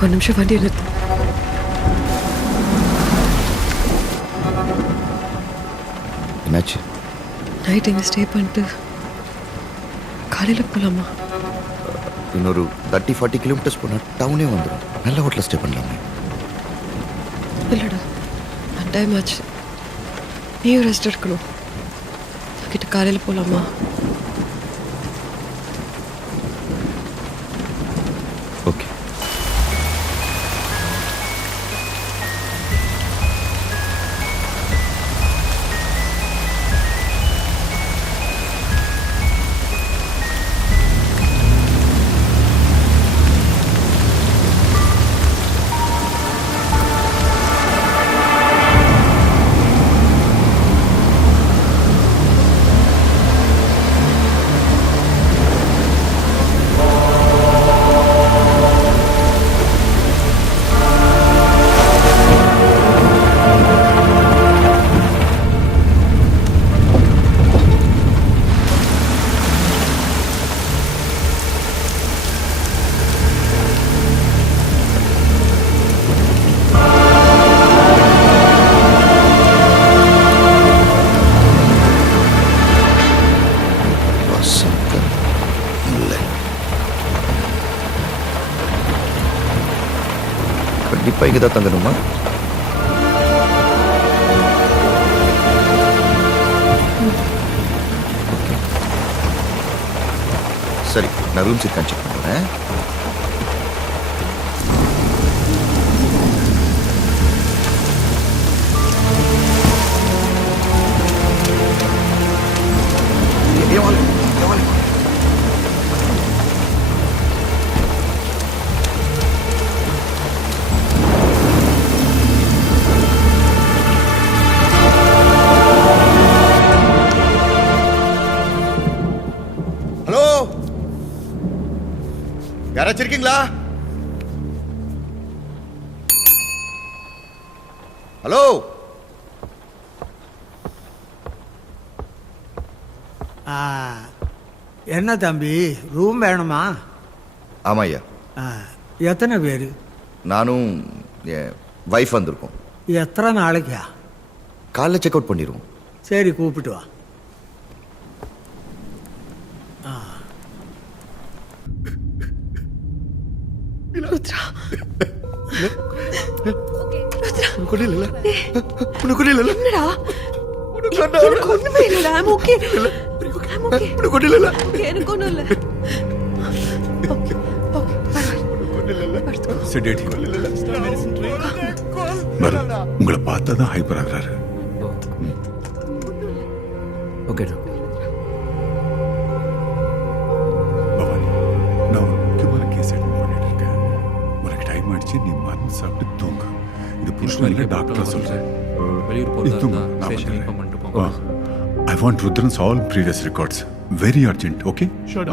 ஒரு நிமிஷம் வண்டியை நிறுத்து. என்னாச்சு? நைட் இங்கே ஸ்டே பண்ணிட்டு காலையில் போகலாமா? இன்னொரு 30-40 கிலோமீட்டர்ஸ் போனால் டவுனே வந்துடும். நல்ல ஹோட்டலில் ஸ்டே பண்ணலாமே. இல்லைடா, டைம் ஆச்சு. நீயும் ரெஸ்ட் எடுக்கணும். கிட்ட காலையில் போகலாமா? ஓகே. கண்டிப்பா இங்கே தான் தங்கணுமா? சரி, நான் ரூம் சீட் செக் பண்ணுறேன். யாராச்சும் இருக்கீங்களா? ஹலோ, என்ன தம்பி, ரூம் வேணுமா? ஆமா ஐயா. எத்தனை பேர்? நானும் என் வைஃப் வந்திருக்கோம். எத்தனை நாளைக்கா? காலைல செக் அவுட் பண்ணிடுவோம். சரி, கூப்பிட்டு வா. ருத்ரா, என்னடா? எனக்கு ஒண்ணுமே இல்லடா. I'm okay. எனக்கு ஒண்ணும் இல்ல. உங்களை பார்த்தா தான் ஹைப்பர் ஆகிறாரு. ஓகே பவானி, நான் ஒரு முக்கியமான கேஸ் அட்மிட் பண்ணிட்டு இருக்கேன். உனக்கு டைம் ஆயிடுச்சு, நீ மருந்து சாப்பிட்டு தூங்க. இது புருஷன் டாக்டர் சொல்றேன். I want Rudran's all previous records. Very urgent, okay? Sure.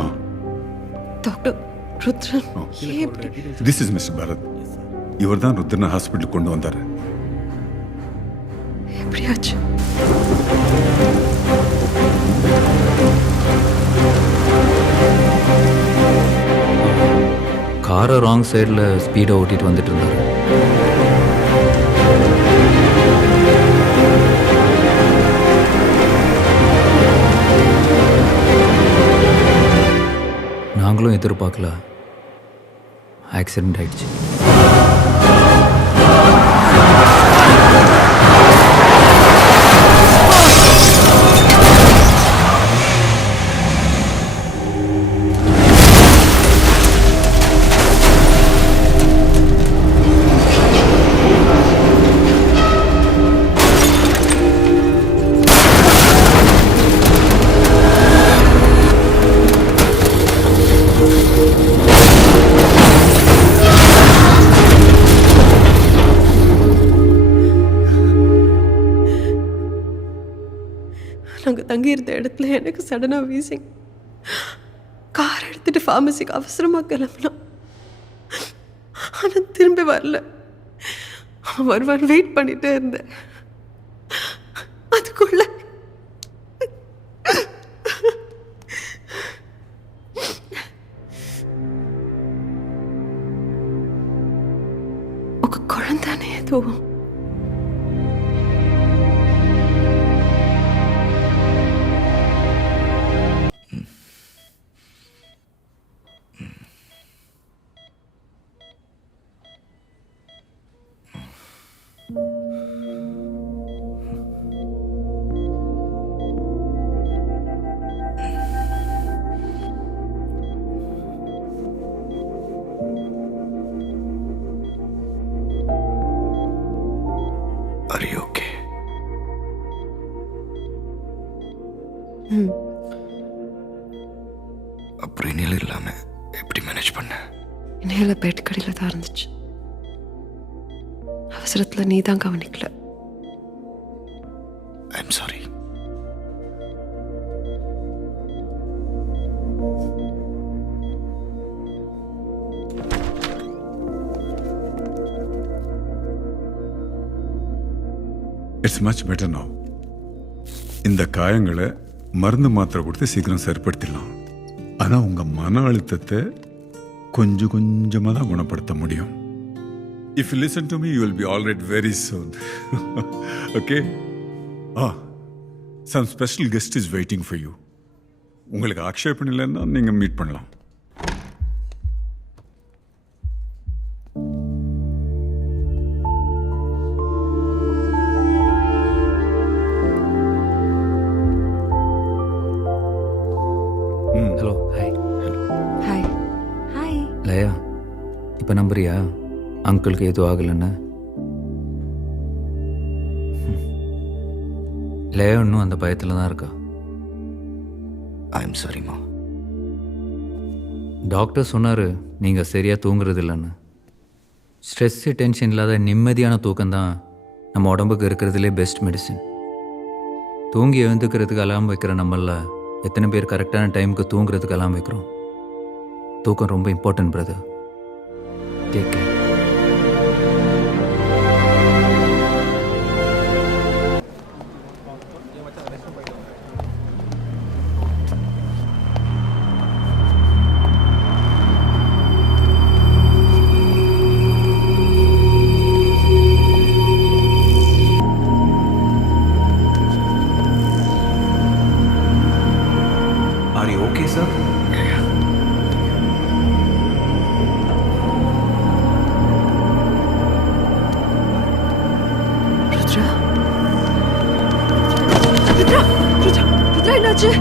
Doctor, Rudran. This is Mr. Bharat. இவர் தான் ருத்ரனை ஹாஸ்பிட்டல் கொண்டு வந்தாரு. எப்படியாச்சு? காரை ராங் சைடில் ஸ்பீடை ஓட்டிட்டு வந்துட்டு இருந்தாரு. நாங்களும் எதிர்பார்க்கல ஆக்சிடென்ட் ஆயிடுச்சு. நாங்கள் தங்கியிருந்த இடத்துல எனக்கு சடனாக வீசிங். கார் எடுத்துட்டு ஃபார்மசிக்கு அவசரமாக கிளம்பினோம். ஆனால் திரும்பி வரல. அவன் வருவான் வெயிட் பண்ணிட்டே இருந்தேன். அதுக்குள்ள ఒక குழந்தானே ஏதோ Are you okay? அப்புறம் இனியில் இல்லாமல் எப்படி மேனேஜ் பண்ண? இணையில பெட் கடையில் தான் இருந்துச்சு. அவசரத்தில் நீ தான் கவனிக்கல. I'm sorry. It's much better now. இந்த காயங்களை மருந்து மாத்திரை கொடுத்து சீக்கிரம் சரிப்படுத்திடலாம். ஆனால் உங்கள் மன அழுத்தத்தை கொஞ்சம் கொஞ்சமாக தான் குணப்படுத்த முடியும். If you listen to me you will be all right very soon. Okay? Some special guest is waiting for you. உங்களுக்கு ஆக்ஷேபம் இல்லைன்னா நீங்கள் மீட் பண்ணலாம். Hello, hi. Hi. Hi. Laya, இப்போ நம்புறியா அங்கிளுக்கு எதுவும் ஆகலைன்னு? லயா இன்னும் அந்த பயத்தில் தான் இருக்கா. ஐம் சாரிம்மா. டாக்டர் சொன்னார் நீங்கள் சரியாக தூங்குறது இல்லைன்னு. ஸ்ட்ரெஸ்ஸு டென்ஷன் இல்லாத நிம்மதியான தூக்கம்தான் நம்ம உடம்புக்கு இருக்கிறதுலே பெஸ்ட் மெடிசன். தூங்கி எழுந்துக்கிறதுக்கு அலாம் வைக்கிற நம்மள எத்தனை பேர் கரெக்டான டைமுக்கு தூங்குறதுக்கு அலாம் வைக்கிறோம்? தூக்கம் ரொம்ப important brother. Take care. Are you okay, sir? Rudra, Rudra, Rudra, Rudra என்னாச்சு?